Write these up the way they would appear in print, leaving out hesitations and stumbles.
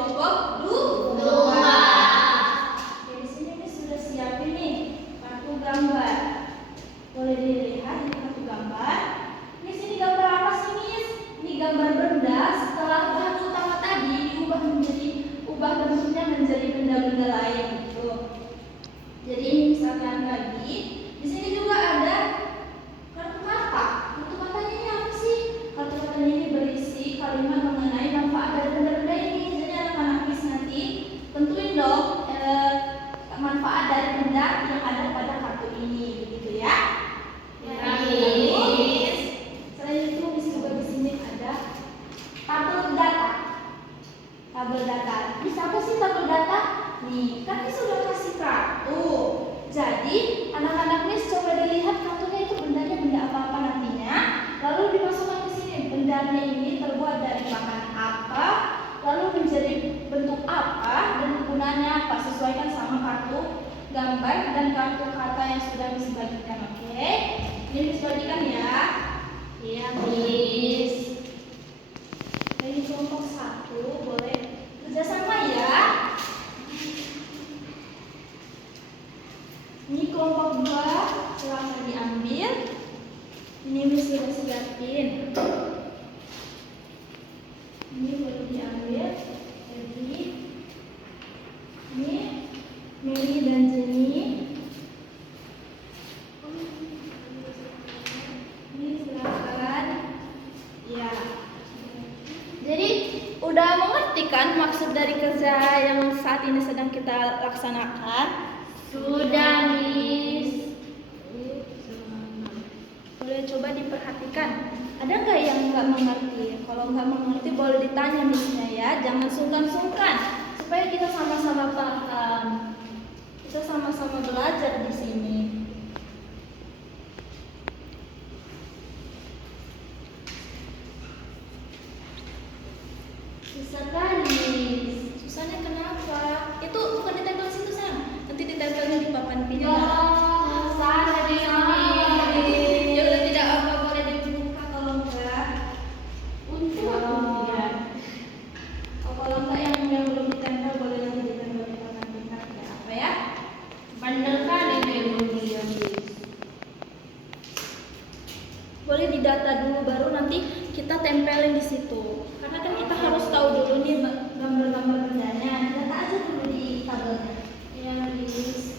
kelompok dua. Oke, di sini Miss sudah siapin nih kartu gambar. Boleh dilihat ini kartu gambar. Miss, ini gambar apa sih, Miss? Ini gambar benda setelah bahan utama tadi ubah bentuknya menjadi benda-benda lain gitu. Jadi ini misalkan lagi, di sini juga ada kartu kata. Kartu katanya ini apa sih? Kartu katanya ini berisi kalimat mengenai manfaat dari benda-benda ini. Jadi anak-anak Miss nanti tentuin dong manfaat dari benda yang ada pada kartu ini, begitu ya? Miss. Selain itu, Miss juga di sini ada tabel data. Tabel data. Miss, apa sih tabel data? Nih, kan Miss sudah kasih kartu. Jadi, anak-anak Miss coba dilihat kartunya itu bendanya benda apa-apa nantinya. Lalu dimasukkan ke sini. Bendanya ini terbuat dari bahan apa? Lalu menjadi bentuk apa? Dan kegunaannya apa? Sesuaikan sama kartu gambar dan kartu kata yang sudah Miss bagikan. Oke? Ini Miss bagikan ya. Iya, Miss. Dari kelompok 1 boleh kerjasama ya. Ini kelompok 2 silahkan diambil. Ini Miss sudah siapin. Ini boleh diambil. Jadi ini Mary dan Jenny. Ini silahkan. Ya. Jadi udah mengerti kan maksud dari kerja yang saat ini sedang kita laksanakan? Sudah, Miss. Boleh coba diperhatikan. Ada nggak yang nggak mengerti? Kalau nggak mengerti boleh ditanya Missnya ya. Jangan sungkan-sungkan. Supaya kita sama-sama paham. Kita sama-sama belajar di sini. Susah kan, Miss? Susahnya kenapa? Itu bukan ditempel situ, Sam. Nanti ditempelnya di papan pindah. Ya udah, tidak apa, boleh dibuka kalau enggak. Kalau enggak yang belum ditempel boleh nanti ditempel di papan pindah. Ya apa ya? Bener kan ini ya, Miss? Boleh didata dulu baru nanti kita tempelin di situ. Karena kan kita harus tahu dulu nih gambar-gambar bendanya. Data aja dulu di tabelnya. Ya, Miss.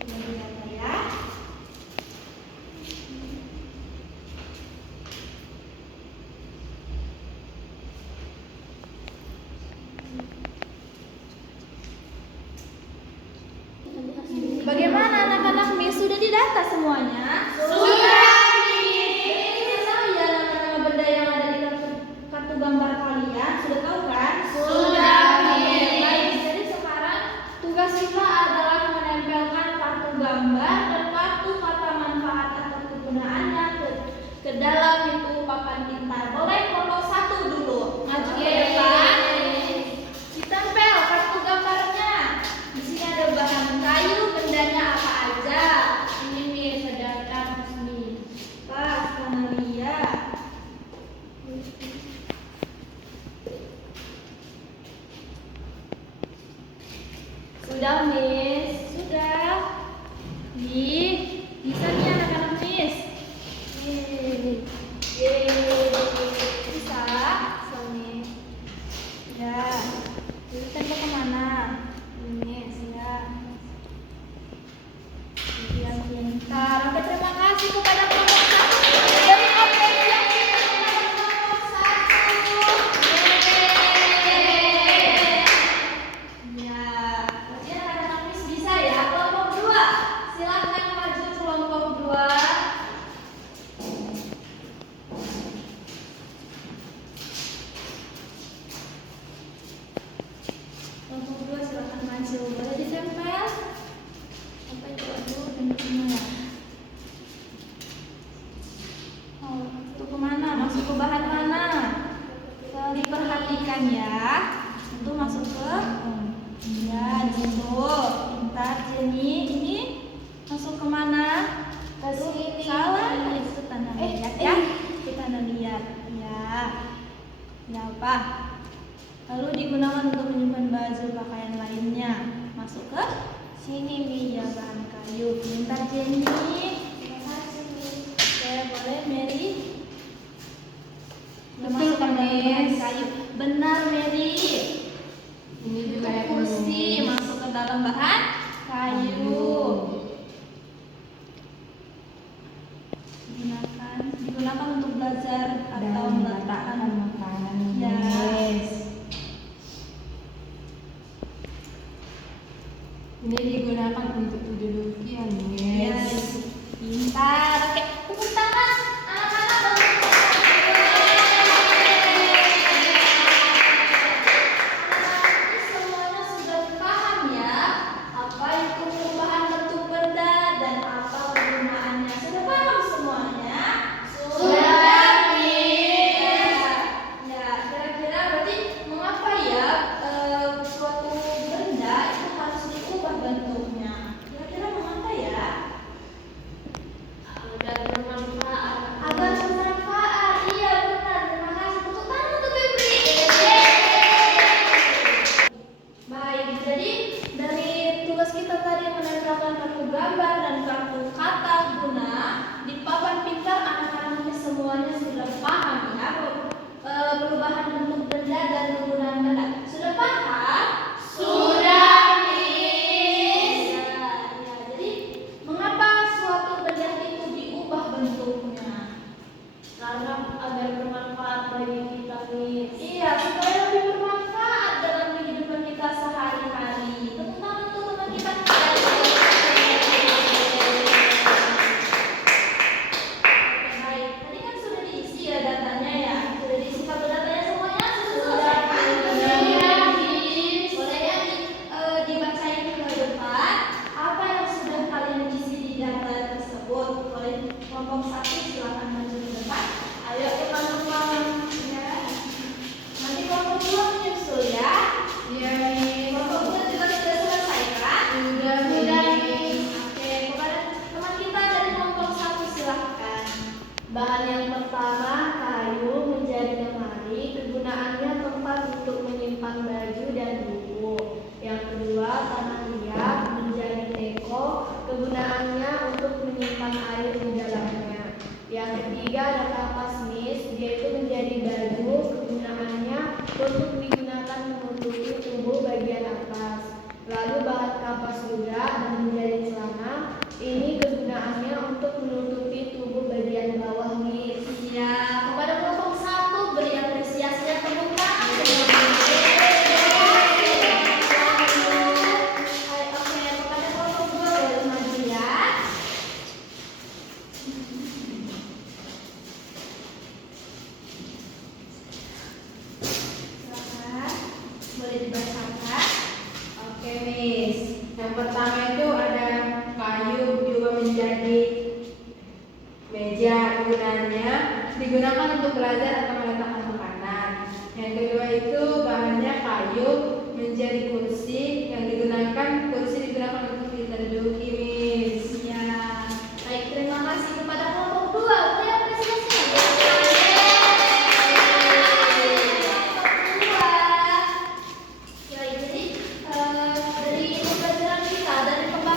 Coba didata ya. Bagaimana anak-anak Miss? Sudah didata semuanya? Sudah, Miss. Sudah tahu ya nama-nama benda yang ada di kartu gambar kalian? Sudah tahu kan? Sudah, Miss. Baik, jadi sekarang tugas kita adalah menempelkan kartu gambar dan kartu kata manfaat atau kegunaannya ke dalam itu papan pintar. Boleh kelompok 1 dulu maju ke depan. Ditempel kartu gambarnya. Di sini ada bahan kayu, bendanya apa aja? Ini Miss, ada tas nih. Tas, Kamalia. Sudah, Miss. Sudah. Bisa nih anak-anak Miss. Bisa. Miss. Ya. Jadi tempel kemana? Miss, ya. Yang pintar. Oke, terima kasih kepada kelompok 1 dari apresiasi kepada kelompok 1. Ya, berarti anak-anak Miss bisa ya. Kelompok 2, silakan maju kelompok 2. Kelompok 2 silakan maju. Boleh ditempel? Apa itu? Aduh, bentuknya. Oh, itu kemana? Masuk ke bahan mana? Diperhatikan ya. Itu masuk ke ya, gitu. Pintar, Jenny. Ini masuk kemana? Ke sini. Salah. Itu tanda lihat ya. Itu tanda lihat. Ya. Ya apa? Lalu digunakan untuk menyimpan baju pakaian lainnya. Masuk ke sini meja bahan kayu. Pintar Jenny. Terima kasih. Oke, boleh Mary. Betul kan, Miss? Kayu. Benar Mary. Ini juga ya, kursi masuk ke dalam bahan kayu. Digunakan untuk belajar atau meletakkan makanan. Ya. Yes. Ini digunakan untuk menduduki, Yes. yes. Pintar. Oke, tepuk tangan anak-anak. Anak-anak semuanya sudah paham ya apa itu perubahan bentuk benda dan apa kegunaannya. Sudah paham semuanya? Sudah, Miss. Ya, kira-kira berarti mengapa ya suatu benda itu harus diubah bentuknya? Kira-kira mengapa ya? Agar bermanfaat. Agar bermanfaat. Iya benar. Terima kasih. Tepuk tangan untuk Febri. Baik, jadi dari tugas kita tadi menempelkan kartu gambar dan kartu kata guna di papan pintar, anak-anaknya semuanya sudah paham ya perubahan bentuk benda dan penggunaan benda. Sudah paham? Sudah, Miss. Ya, jadi mengapa suatu benda itu diubah bentuknya? Karena agar bermanfaat bagi kita, Miss. Iya, supaya lebih bermanfaat dalam kehidupan kita sehari-hari. Tepuk tangan untuk teman kita. Oke, baik. Tadi kan sudah diisi ya datanya ya. Sudah diisi tabel datanya semuanya. Sudah selesai. Boleh ya dibacain ke depan apa yang sudah kalian isi di data tersebut. Boleh kelompok 1 silakan maju ke depan. Ayo teman-teman. Ya. Nanti kelompok 2 menyusul ya. Iya, Miss. Kelompok 2 juga sudah selesai kan? Sudah, Miss. Oke, kepada teman kita dari kelompok 1 silahkan. Bahan yang pertama, kayu menjadi lemari, kegunaannya tempat untuk menyimpan baju dan buku. Yang kedua, tanah liat menjadi teko, kegunaannya untuk menyimpan air di dalamnya. Yang ketiga, ada kapas Miss, yaitu menjadi baju, kegunaannya untuk digunakan menutupi tubuh bagian atas. Lalu bahan kapas juga menjadi celana, ini kegunaannya untuk menutupi tubuh bagian bawah Miss. Iya, kepada kelompok 1 beri apresiasinya tepuk tangan. Oke, kepada kelompok 2 boleh maju ya. Silakan, boleh dibacakan. Oke, Miss. Yang pertama itu ada kayu juga menjadi meja, kegunaannya digunakan untuk belajar atau meletakkan makanan. Yang kedua itu bahannya kayu menjadi kursi, yang digunakan kursi digunakan untuk kita duduki, Miss. Iya. Baik, terima kasih kepada kelompok 2. Beri apresiasinya. Kelompok 2. Ya, jadi dari pembelajaran kita dari pembahasan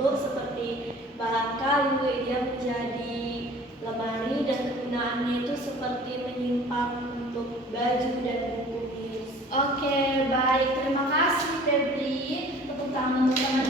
bentuk seperti bahan kayu, dia menjadi lemari dan kegunaannya itu seperti menyimpan untuk baju dan buku. Oke, baik. Terima kasih Febri. Tepuk tangan untuk teman